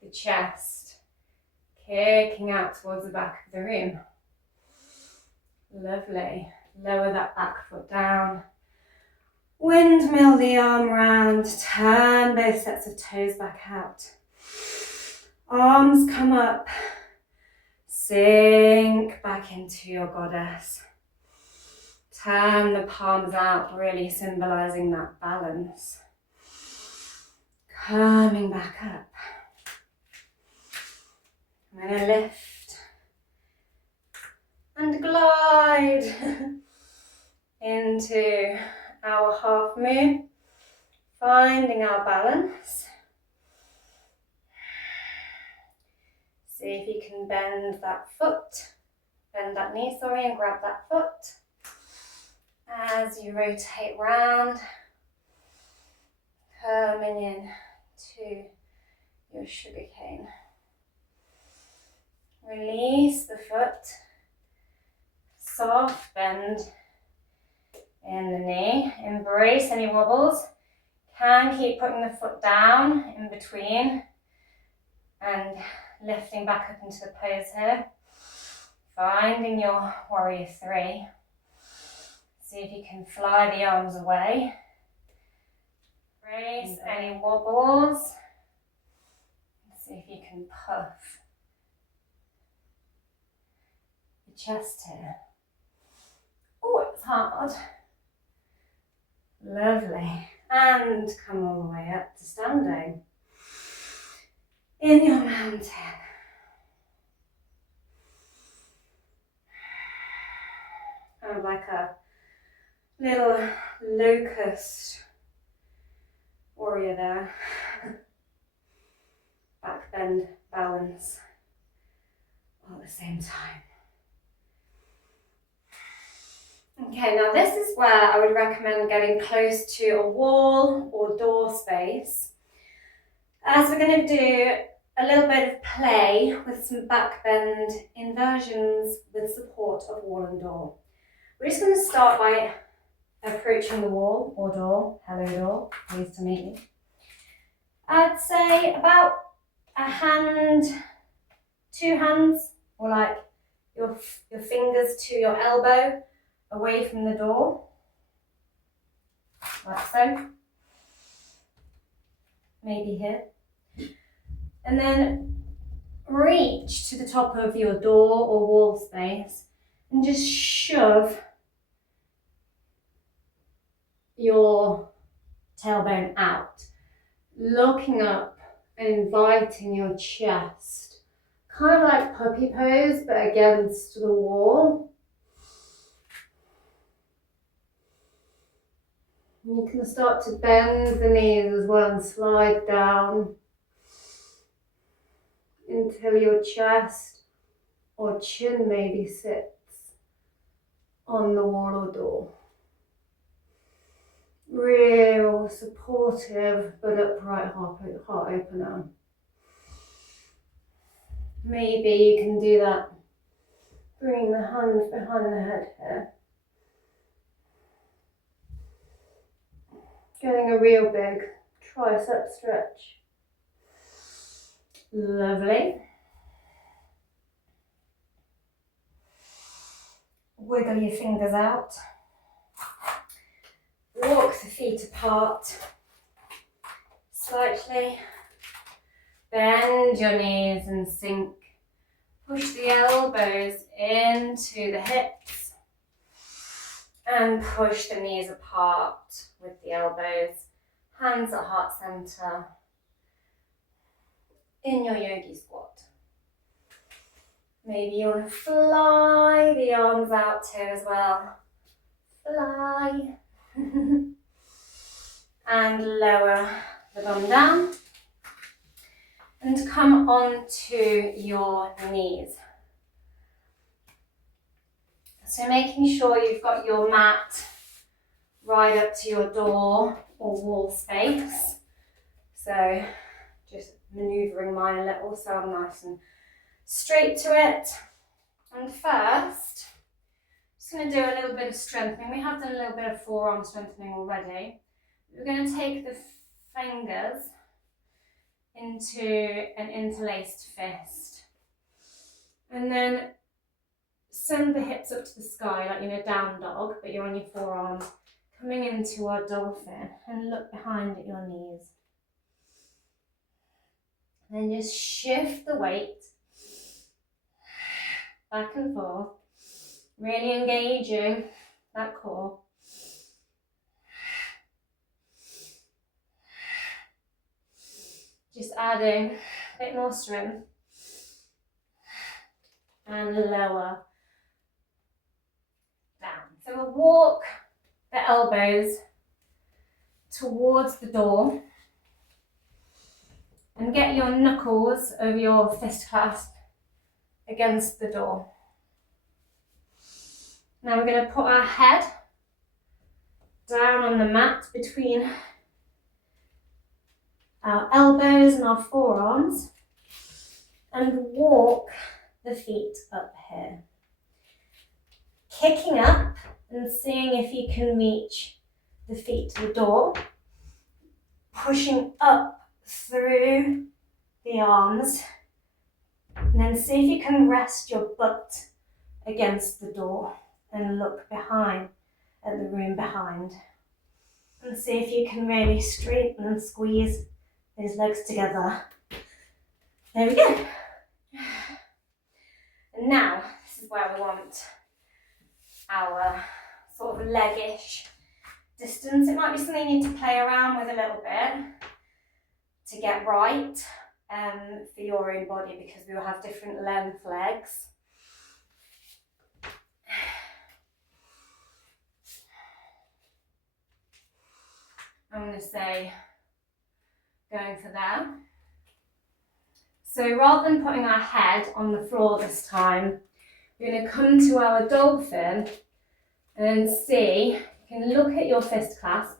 the chest, kicking out towards the back of the room. Lovely. Lower that back foot down. Windmill the arm round. Turn both sets of toes back out. Arms come up. Sink back into your goddess. Turn the palms out, really symbolizing that balance. Coming back up. I'm going to lift and glide into our half moon, finding our balance. See if you can bend that knee, and grab that foot as you rotate round, coming in to your sugar cane. Release the foot, soft bend in the knee, embrace any wobbles. Can keep putting the foot down in between and lifting back up into the pose here. Finding your warrior three. See if you can fly the arms away. Brace any wobbles. See if you can puff your chest here. Oh, it's hard. Lovely. And come all the way up to standing in your mountain. Kind of like a little locust warrior there. Back bend, balance, all at the same time. Okay, now this is where I would recommend getting close to a wall or door space, as we're going to do a little bit of play with some back bend inversions with support of wall and door. We're just going to start by approaching the wall or door. Hello door, pleased to meet you. I'd say about a hand, two hands, or like your fingers to your elbow away from the door, like so. Maybe here. And then reach to the top of your door or wall space and just shove your tailbone out, looking up and inviting your chest, kind of like puppy pose but against the wall. You can start to bend the knees as well and slide down until your chest or chin maybe sits on the wall or door. Real supportive but upright heart opener. Maybe you can do that. Bring the hands behind the head here. Getting a real big tricep stretch. Lovely. Wiggle your fingers out. Walk the feet apart slightly. Bend your knees and sink. Push the elbows into the hips and push the knees apart with the elbows. Hands at heart center in your yogi squat. Maybe you want to fly the arms out here as well. Fly. And lower the bum down and come onto your knees. So making sure you've got your mat right up to your door or wall space. So just manoeuvring mine a little so I'm nice and straight to it. And first, just going to do a little bit of strengthening. We have done a little bit of forearm strengthening already. We're going to take the fingers into an interlaced fist. And then send the hips up to the sky like you're in a down dog, but you're on your forearms, coming into our dolphin, and look behind at your knees. Then just shift the weight back and forth, really engaging that core. Just adding a bit more strength and lower down. So we'll walk the elbows towards the door and get your knuckles of your fist clasp against the door. Now we're going to put our head down on the mat between our elbows and our forearms and walk the feet up here. Kicking up and seeing if you can reach the feet to the door. Pushing up through the arms. And then see if you can rest your butt against the door and look behind at the room behind. And see if you can really straighten and squeeze those legs together. There we go. And now, this is where we want our sort of leg-ish distance. It might be something you need to play around with a little bit to get right for your own body, because we will have different length legs. I'm going to say going for that. So rather than putting our head on the floor this time, we're going to come to our dolphin and see, you can look at your fist clasp,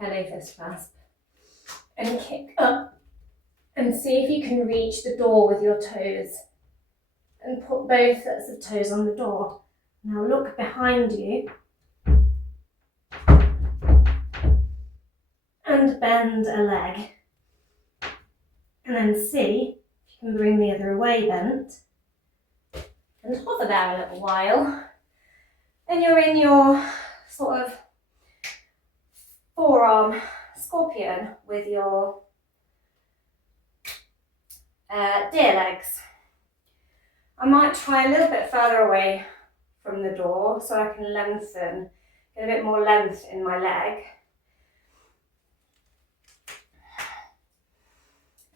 hello fist clasp, and kick up and see if you can reach the door with your toes and put both sets of toes on the door. Now look behind you and bend a leg, and then see if you can bring the other way bent and hover there a little while. Then you're in your sort of forearm scorpion with your deer legs. I might try a little bit further away from the door so I can lengthen, get a bit more length in my leg.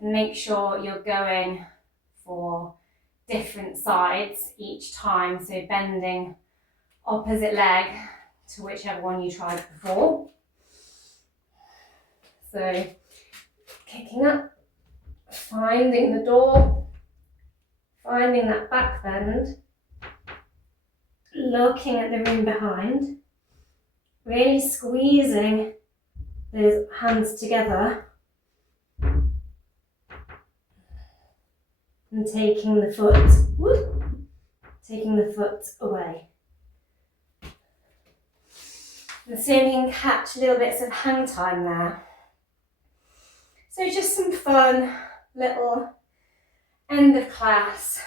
And make sure you're going for different sides each time, so bending opposite leg to whichever one you tried before. So kicking up, finding the door, finding that back bend, looking at the room behind, really squeezing those hands together and taking the foot away. And see if you can catch little bits of hang time there. So just some fun little end of class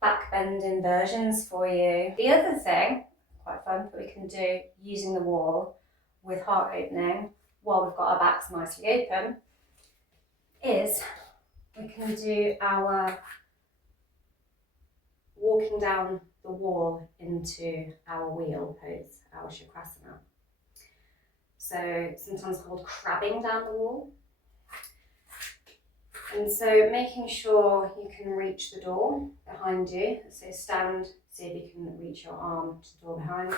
back bend inversions for you. The other thing, quite fun, that we can do using the wall with heart opening while we've got our backs nicely open, is we can do our walking down the wall into our wheel pose, our shavasana. So sometimes called crabbing down the wall. And so making sure you can reach the door behind you. So stand, see if you can reach your arm to the door behind.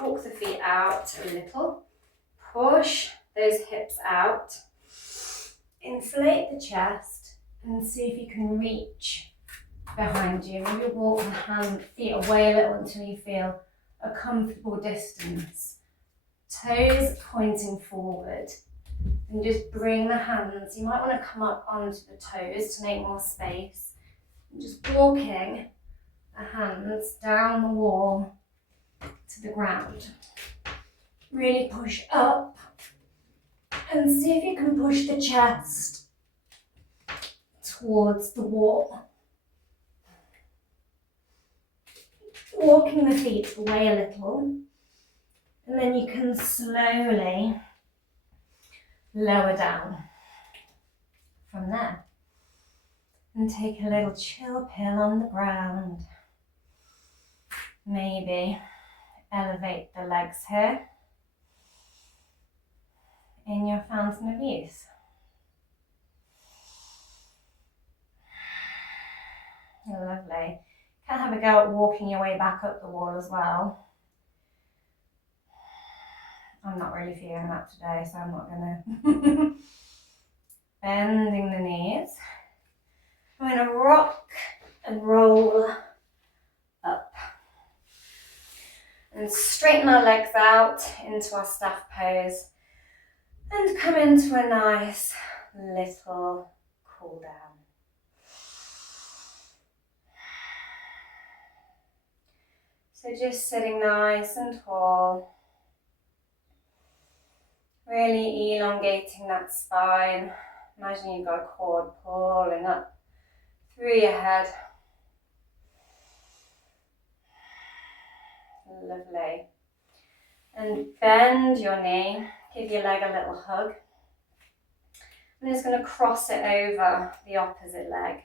Walk the feet out a little. Push those hips out. Inflate the chest and see if you can reach behind you. Maybe walk the feet away a little until you feel a comfortable distance. Toes pointing forward. And just bring the hands, you might want to come up onto the toes to make more space. And just walking the hands down the wall to the ground. Really push up and see if you can push the chest towards the wall. Walking the feet away a little, and then you can slowly lower down from there and take a little chill pill on the ground. Maybe elevate the legs here in your fountain of youth. Lovely. Can have a go at walking your way back up the wall as well. I'm not really feeling that today, so I'm not gonna. Bending the knees. I'm gonna rock and roll up. And straighten our legs out into our staff pose. And come into a nice little cool down. So just sitting nice and tall. Really elongating that spine. Imagine you've got a cord pulling up through your head. Lovely. And bend your knee, give your leg a little hug. I'm just going to cross it over the opposite leg.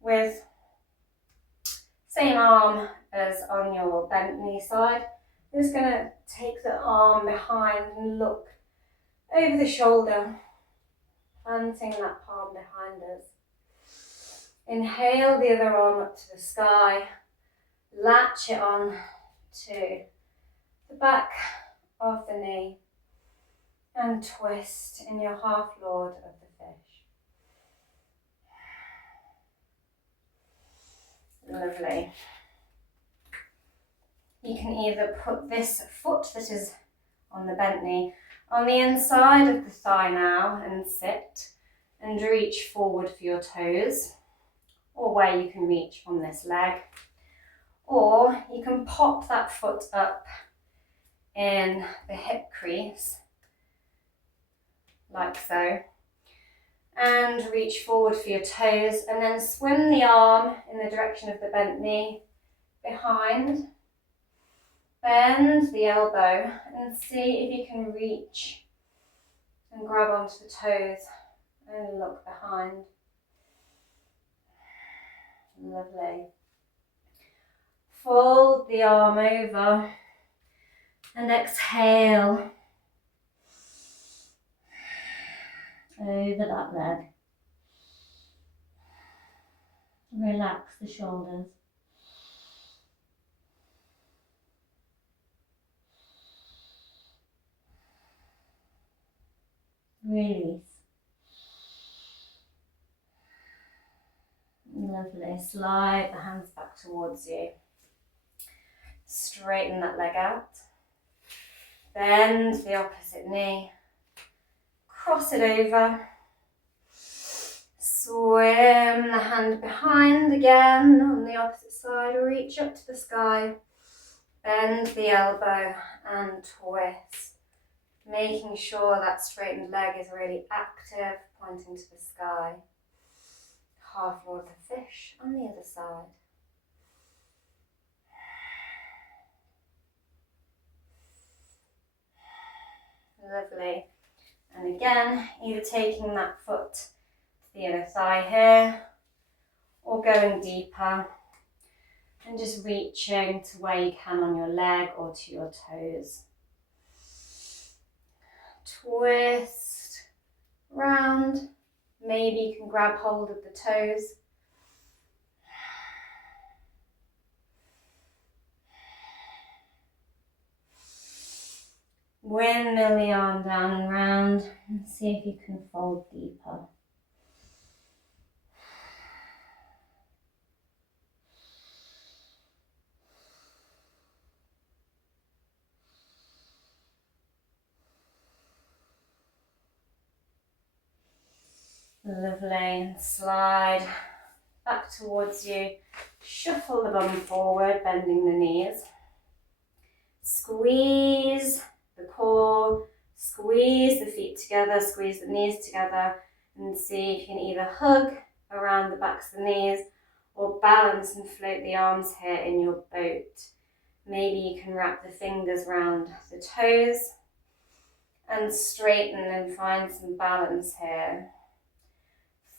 With same arm as on your bent knee side, I'm just going to take the arm behind and look over the shoulder, planting that palm behind us. Inhale the other arm up to the sky, latch it on to the back of the knee and twist in your half lord of the fish. Lovely. You can either put this foot that is on the bent knee on the inside of the thigh now and sit and reach forward for your toes, or where you can reach from this leg. Or you can pop that foot up in the hip crease, like so, and reach forward for your toes, and then swim the arm in the direction of the bent knee behind. Bend the elbow and see if you can reach and grab onto the toes and look behind. Lovely. Fold the arm over and exhale over that leg. Relax the shoulders. Release. Lovely. Slide the hands back towards you. Straighten that leg out. Bend the opposite knee. Cross it over. Swim the hand behind again on the opposite side. Reach up to the sky. Bend the elbow and twist. Making sure that straightened leg is really active, pointing to the sky. Half lord the fish on the other side. Lovely. And again, either taking that foot to the other thigh here, or going deeper and just reaching to where you can on your leg or to your toes. Twist round. Maybe you can grab hold of the toes. Windmill the arm down and round and see if you can fold deeper. Lovely, and slide back towards you. Shuffle the bum forward, bending the knees. Squeeze the core, squeeze the feet together, squeeze the knees together, and see if you can either hug around the backs of the knees or balance and float the arms here in your boat. Maybe you can wrap the fingers around the toes and straighten and find some balance here.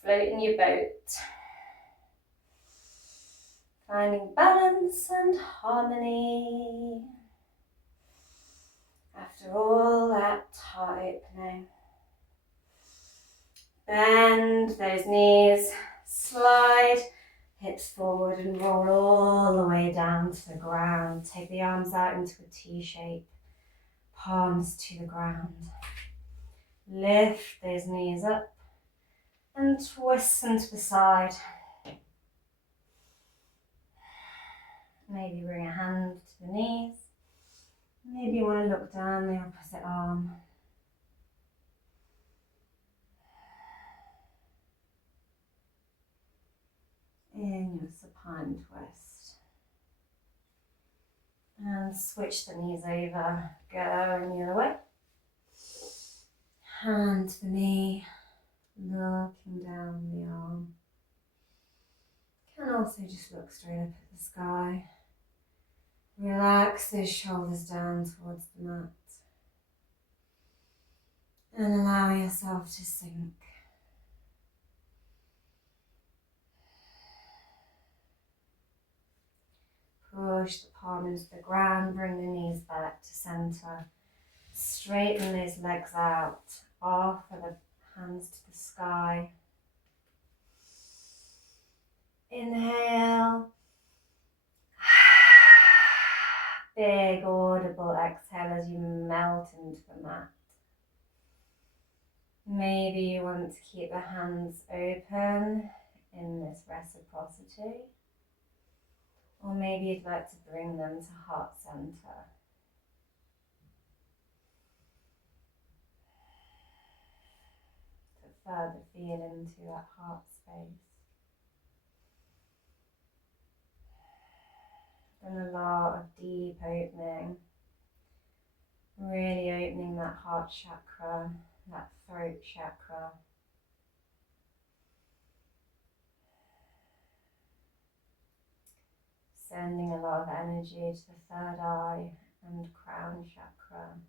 Float in your boat. Finding balance and harmony. After all that heart opening. Bend those knees, slide hips forward and roll all the way down to the ground. Take the arms out into a T shape, palms to the ground. Lift those knees up and twist them to the side. Maybe bring a hand to the knees. Maybe you want to look down the opposite arm. In your supine twist. And switch the knees over, going the other way. Hand to the knee, looking down the arm. Can also just look straight up at the sky. Relax those shoulders down towards the mat and allow yourself to sink. Push the palm into the ground, bring the knees back to center. Straighten those legs out, offer the hands to the sky. Inhale. Big audible exhale as you melt into the mat. Maybe you want to keep the hands open in this reciprocity. Or maybe you'd like to bring them to heart center. To further feel into that heart space. And a lot of deep opening. Really opening that heart chakra, that throat chakra. Sending a lot of energy to the third eye and crown chakra.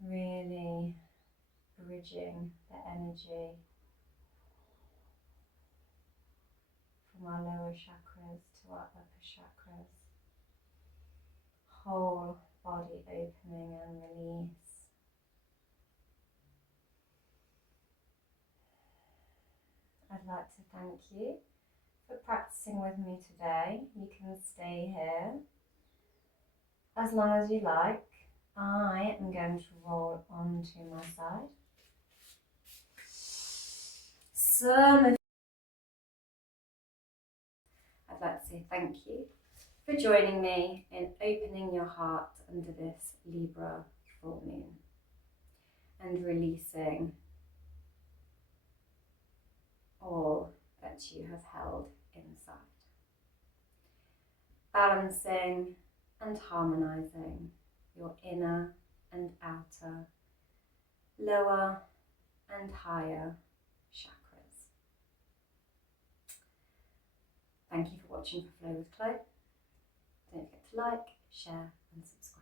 Really bridging the energy from our lower chakras to our upper chakras. Whole body opening and release. I'd like to thank you for practicing with me today. You can stay here as long as you like. I am going to roll onto my side. I'd like to say thank you for joining me in opening your heart under this Libra full moon and releasing all that you have held inside. Balancing and harmonizing your inner and outer, lower and higher chakras. Thank you for watching for Flow with Chloe. Don't forget to like, share and subscribe.